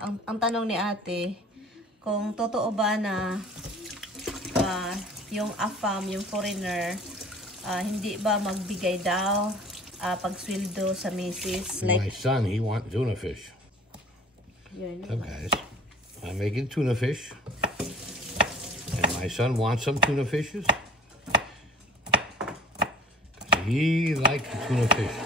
Ang tanong ni ate, kung totoo ba na yung AFAM, yung foreigner, hindi ba magbigay daw pag sweldo sa misis? My son, he wants tuna fish. So guys, I'm making tuna fish. And my son wants some tuna fishes. He likes tuna fish.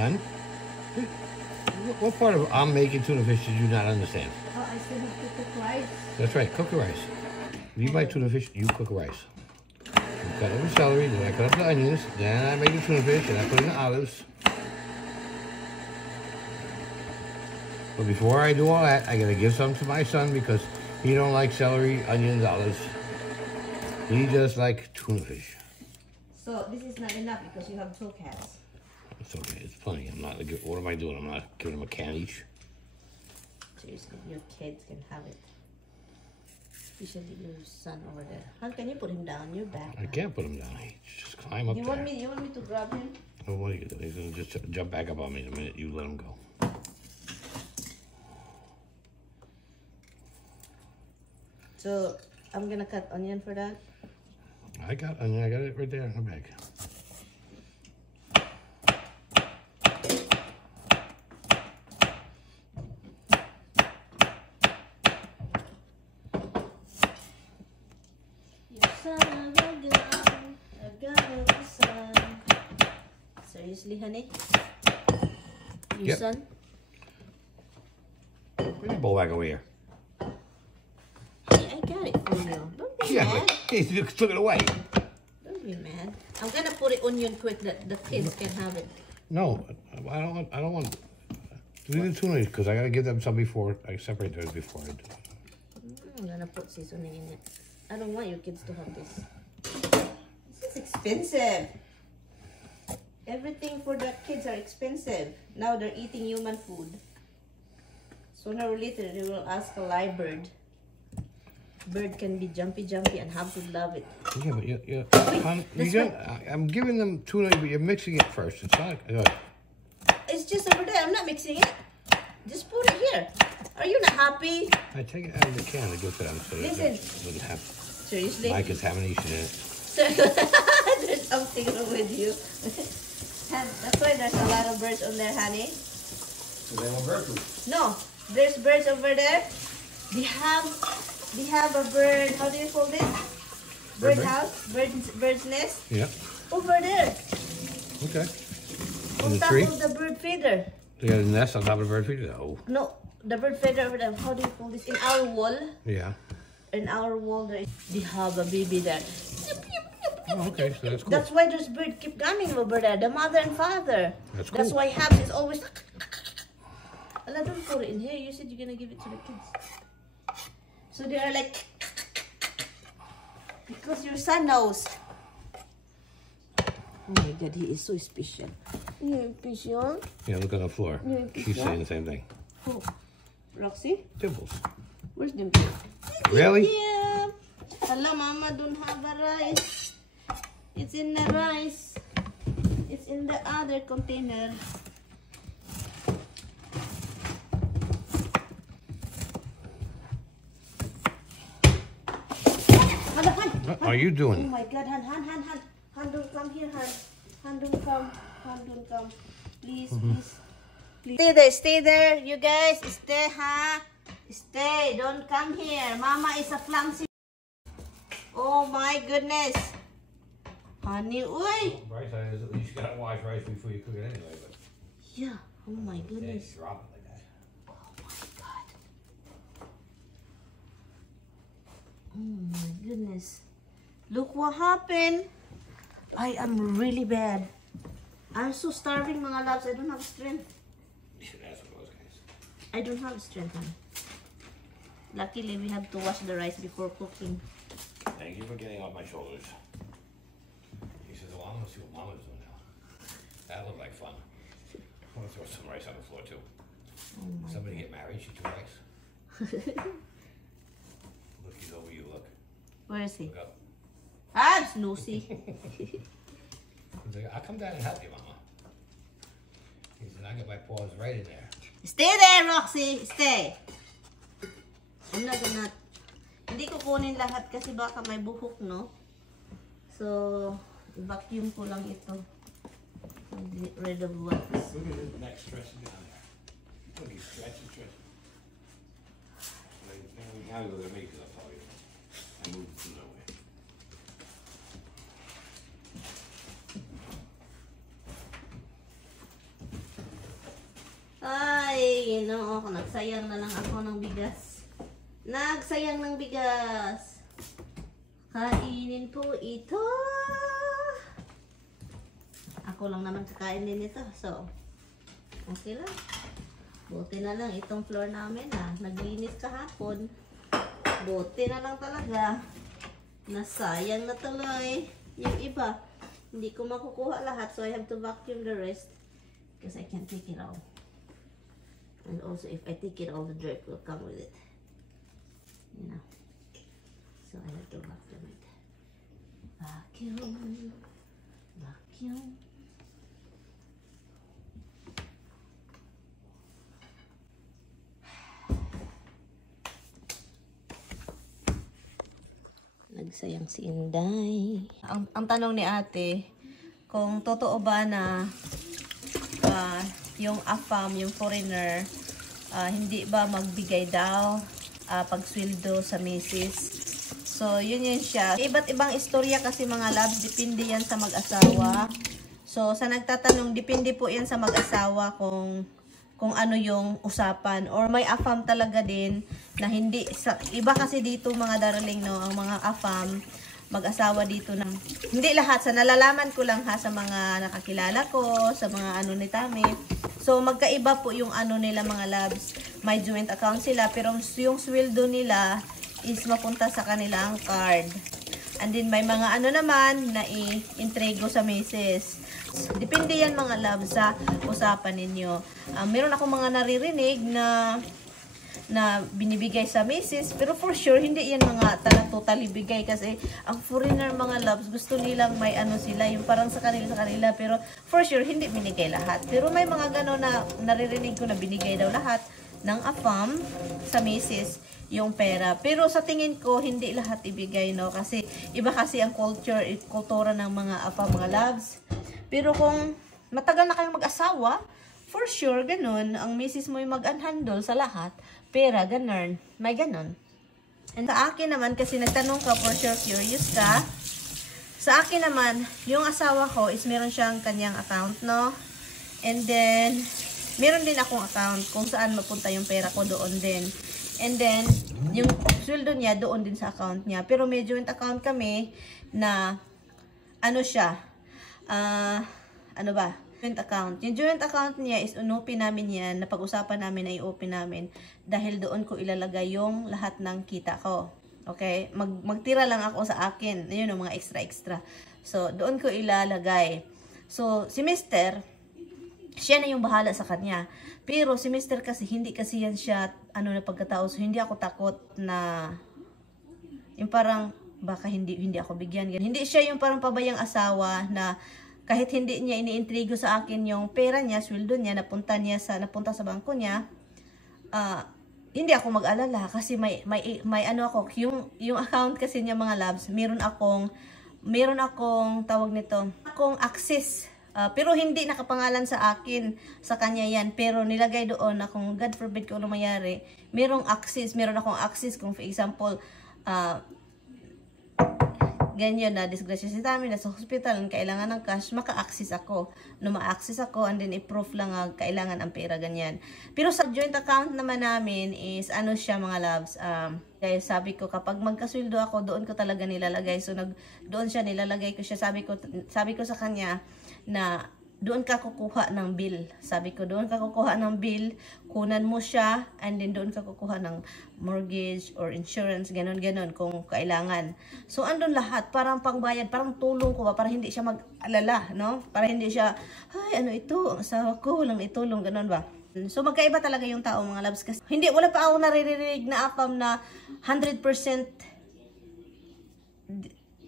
Hun? What part of I'm making tuna fish did you not understand? Oh, I said you cook rice. That's right, cook the rice. You buy tuna fish, you cook rice. You cut up the celery, then I cut up the onions, then I make the tuna fish, and I put in the olives. But before I do all that, I gotta give some to my son because he don't like celery, onions, olives. He just like tuna fish. So this is not enough because you have 2 cats. It's okay, it's plenty. I'm not, what am I doing? I'm not giving them a can each. Seriously, your kids can have it. Especially your son over there. How can you put him down? You're back. I can't put him down. He just climb up You there. want me to grab him? Oh, what are you gonna do? He's gonna just jump back up on me the minute you let him go. So I'm gonna cut onion for that. I got onion. I got it right there in the bag. Seriously, honey? Your Yep. son? Bring the bowl back over here. Hey, I got it for you. Don't be Yeah, mad. but he took it away. Don't be mad. I'm gonna put it onion quick that the kids can have it. No, I don't want. Do the tuna because I gotta give them some before I separate those before I do it. I'm gonna put seasoning in it. I don't want your kids to have this. This is expensive. Everything for the kids are expensive. Now they're eating human food. Sooner or later, they will ask a live bird. Bird can be jumpy and have to love it. Yeah, but Wait, I'm giving them tuna, but you're mixing it first. It's not. It's just over there. I'm not mixing it. Just put it here. Are you not happy? I take it out of the can and give it to them so Listen. it doesn't have Seriously? my contamination in it. There's something wrong with you. That's why there's a lot of birds on there, honey. So they want bird food. No, there's birds over there. We have a bird. How do you call this? Bird house? Bird's nest? Yeah. Over there. Okay. On In the top tree? of the bird feeder. They got a nest on top of the bird feeder? Oh. No, the bird feeder over there. How do you call this? In our wall. Yeah. In our wall, they have a baby there. Oh, okay, so that's cool. That's why there's bird keep coming over there. The mother and father. That's That's cool. why Habs is always. Allah, don't put it in here. You said you're gonna give it to the kids. So they are like. Because your son knows. Oh my God, he is so special. You're special. Yeah, look on the floor. Yeah, She's yeah. saying the same thing. Oh, Roxy, Dimples. where's Dimple? Really? Yeah. Hello, Mama don't have a rice. It's in the rice. It's in the other container. What are you Oh doing? my God, Han, don't come here, Han. Han, don't come. Please. Stay there, you guys. Stay, huh? Stay, don't come here. Mama is a clumsy. Oh my goodness. Honey, oi. Rice, at least you gotta wash rice before you cook it anyway. But Yeah, oh my goodness. drop it like that. Oh my God. Oh my goodness. Look what happened. I am really bad. I'm so starving, mga loves. I don't have strength. You should ask for those guys. I don't have strength. Honey. Luckily, we have to wash the rice before cooking. Thank you for getting off my shoulders. He says, well, I'm gonna see what Mama's doing now. That looked like fun. I want to throw some rice on the floor too. Oh my Somebody get married, she threw rice. Look, he's over you, look. Where is he? Look up. Ah, Snoosy. He's like, I'll come down and help you, Mama. He said, I got my paws right in there. Stay there, Roxy. Stay. I'm not gonna... Hindi ko kunin lahat kasi baka may buhok, no? So, vacuum ko lang ito. Get rid of what. Look at his neck stretching down there. Look, he's stretching. We gotta go there, make it up, I'll tell you. I moved from nowhere. Ay, no, nagsayang na lang ako ng bigas. Nagsayang ng bigas. Kainin po ito. Ako lang naman kakain din ito. So, okay lang. Buti na lang itong floor namin naglinis kahapon. Buti na lang talaga. Nasayang na tuloy. Yung iba, hindi ko makukuha lahat. So, I have to vacuum the rest. Because I can't take it all. And also, if I take it all, the dirt will come with it. You know. So, I have to vacuum it. Vacuum. Vacuum. Nagsayang si Inday. Ang tanong ni ate, kung totoo ba na yung AFAM, yung foreigner, hindi ba magbigay daw pagsweldo sa misis. So, yun siya. Iba't ibang istorya kasi mga loves, depende yan sa mag-asawa. So, sa nagtatanong, depende po yan sa mag-asawa kung ano yung usapan. Or may AFAM talaga din na hindi, iba kasi dito mga darling, no, ang mga AFAM, mag-asawa dito na, hindi lahat, sa nalalaman ko lang sa mga nakakilala ko, sa mga ano ni Tami. So, magkaiba po yung ano nila mga loves. May joint account sila, pero yung sweldo nila is mapunta sa kanilang card. And then, may mga ano naman na i-intrigo sa misis. Depende yan mga loves sa usapan ninyo. Meron ako mga naririnig na binibigay sa misis, pero for sure, hindi yan mga totally bigay kasi ang foreigner mga loves, gusto nilang may ano sila, yung parang sa kanila, pero for sure, hindi binigay lahat. Pero may mga gano'n na naririnig ko na binigay daw lahat ng AFAM sa misis yung pera. Pero sa tingin ko, hindi lahat ibigay, no? Kasi iba kasi ang kultura ng mga AFAM mga loves. Pero kung matagal na kayong mag-asawa, for sure, ganun, ang misis mo yung mag-unhandle sa lahat. Pera, ganun. May ganun. And sa akin naman, kasi nagtanong ka, for sure, curious ka. Sa akin naman, yung asawa ko is meron siyang kanyang account, no? And then, meron din akong account kung saan mapunta yung pera ko doon din. And then, yung sweldo niya doon din sa account niya. Pero may joint account kami na, ano siya, ano ba? Joint account. Yung joint account niya is unopen namin yan, napag-usapan namin na i-open namin dahil doon ko ilalagay yung lahat ng kita ko. Okay? Magtira lang ako sa akin. Yun yung mga extra. So, doon ko ilalagay. So, si Mr., siya na yung bahala sa kanya. Pero si Mr. kasi, hindi kasi yan siya, ano na pagkatao. So, hindi ako takot na, yung parang, baka hindi ako bigyan. Hindi siya yung parang pabayang asawa na, kahit hindi niya iniintrigo sa akin yung pera niya, sweldo niya, napunta sa bangko niya, hindi ako mag-alala kasi may ano ako, yung account kasi niya mga loves, meron akong tawag nito, akong access. Pero hindi nakapangalan sa akin, sa kanya yan, pero nilagay doon na kung God forbid kung ano mayari, meron akong access kung for example, ganyan na disgrasya si Tami na sa hospital, kailangan ng cash, maka-access ako. No, ma-access ako, and then i-proof lang kailangan ang pera, ganyan. Pero sa joint account naman namin is, ano siya mga loves, kaya sabi ko, kapag magkasweldo ako, doon ko talaga nilalagay. So, doon siya nilalagay ko siya. Sabi ko sa kanya na, doon ka kukuha ng bill. Sabi ko, doon ka kukuha ng bill, kunan mo siya, and then doon ka kukuha ng mortgage or insurance, ganon kung kailangan. So, andun lahat, parang pangbayad, parang tulong ko ba, para hindi siya mag-alala, no? Para hindi siya, ay, ano ito, ang asawa ko, walang itulong, ganon ba? So, magkaiba talaga yung tao, mga loves, kasi wala pa ako naririnig na AFAM na 100%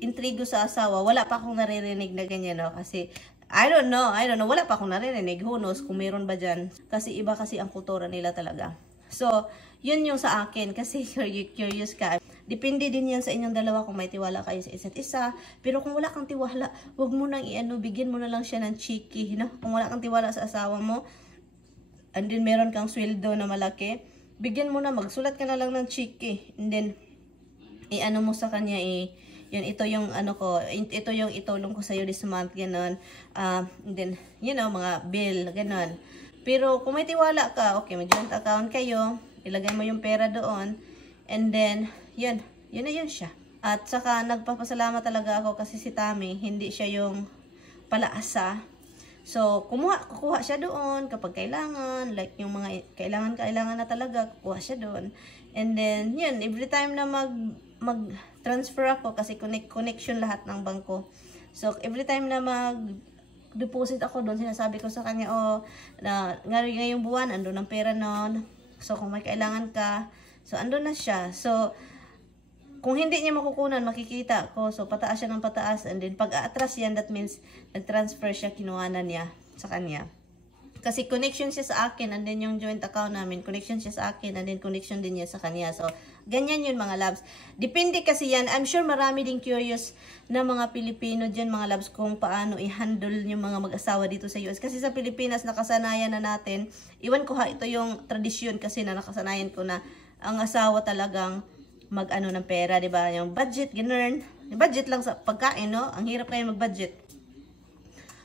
intrigo sa asawa. Wala pa akong naririnig na ganyan, no? Kasi I don't know. Wala pa akong narinig. Who knows kung meron ba dyan. Kasi iba kasi ang kultura nila talaga. So, yun yung sa akin. Kasi curious ka. Depende din yan sa inyong dalawa kung may tiwala kayo sa isa't isa. Pero kung wala kang tiwala, wag mo nang bigyan mo na lang siya ng cheeky. No? Kung wala kang tiwala sa asawa mo, and then meron kang sweldo na malaki, bigyan mo na, magsulat ka na lang ng cheeky. And then, i-ano mo sa kanya, yun, ito yung ito yung itulong ko sa'yo this month, ganon. And then, you know, mga bill, ganon. Pero kung may tiwala ka, okay, may joint account kayo, ilagay mo yung pera doon, and then, yun na yun siya. At saka, nagpapasalamat talaga ako kasi si Tammy, hindi siya yung palaasa. So, kukuha siya doon kapag kailangan, like yung mga kailangan na talaga, kukuha siya doon. And then, yun, every time na mag-transfer ako, kasi connection lahat ng bangko. So, every time na mag-deposit ako doon, sinasabi ko sa kanya, ngayong buwan, andun ang pera noon. So, kung may kailangan ka, so, andun na siya. So, kung hindi niya makukunan, makikita ko. So, pataas siya ng pataas. And then, pag atras yan, that means, nag-transfer siya, kinuha na niya sa kanya. Kasi connection siya sa akin, and then yung joint account namin, connection siya sa akin, and then connection din niya sa kanya. So, ganyan yun mga loves. Depende kasi yan. I'm sure marami din curious na mga Pilipino dyan, mga loves, kung paano i-handle yung mga mag-asawa dito sa US. Kasi sa Pilipinas, nakasanayan na natin. Iwan ko ito yung tradisyon kasi na nakasanayan ko na ang asawa talagang mag-ano ng pera, di ba? Yung budget, ganun. Budget lang sa pagkain, no? Ang hirap kayo mag-budget.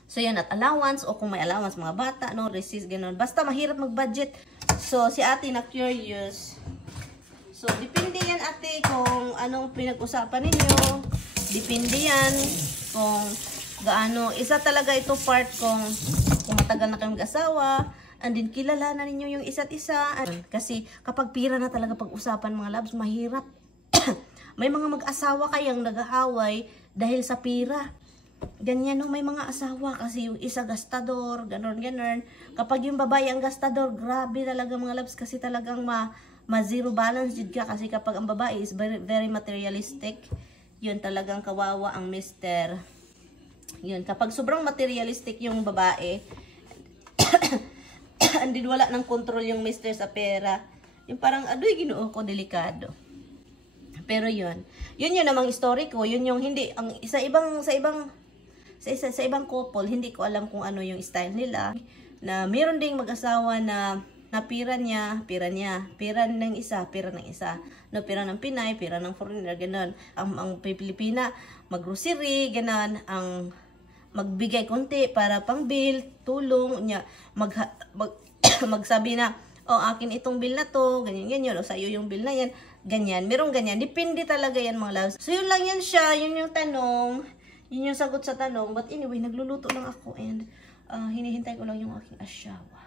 So, yan, at allowance, o kung may allowance, mga bata, no? Receipt, ganun. Basta mahirap mag-budget. So, si ate na curious. So, depende yan, ate, kung anong pinag-usapan ninyo. Depende yan kung gaano. Isa talaga ito part kung matagal na kayong mag-asawa. And then, kilala na ninyo yung isa't isa. Kasi, kapag pira na talaga pag-usapan, mga loves, mahirap. May mga mag-asawa kayang nag-aaway dahil sa pira. Ganyan, no? May mga asawa kasi yung isa gastador, ganon. Kapag yung babae ang gastador, grabe talaga mga loves, kasi talagang ma-zero balance yun ka. Kasi kapag ang babae is very, very materialistic, yun talagang kawawa ang mister. Yun, kapag sobrang materialistic yung babae, andin wala ng control yung mister sa pera, yung parang, adoy, ginoo ko, delikado. Pero yun namang story ko, yun yung hindi, sa ibang couple, hindi ko alam kung ano yung style nila, na meron ding mag-asawa na pira ng isa, no, pira ng Pinay, pira ng foreigner, ganon. Ang Pilipina, mag-grocery, ganon, ang magbigay konti para pang bill, tulong, niya, magsabi na, akin itong bill na to, ganyan, o sa'yo yung bill na yan, ganyan, merong ganyan, depende talaga yan mga loves. So yun lang yan siya, yun yung tanong, yun yung sagot sa tanong. But anyway, nagluluto lang ako, and hinihintay ko lang yung aking asawa.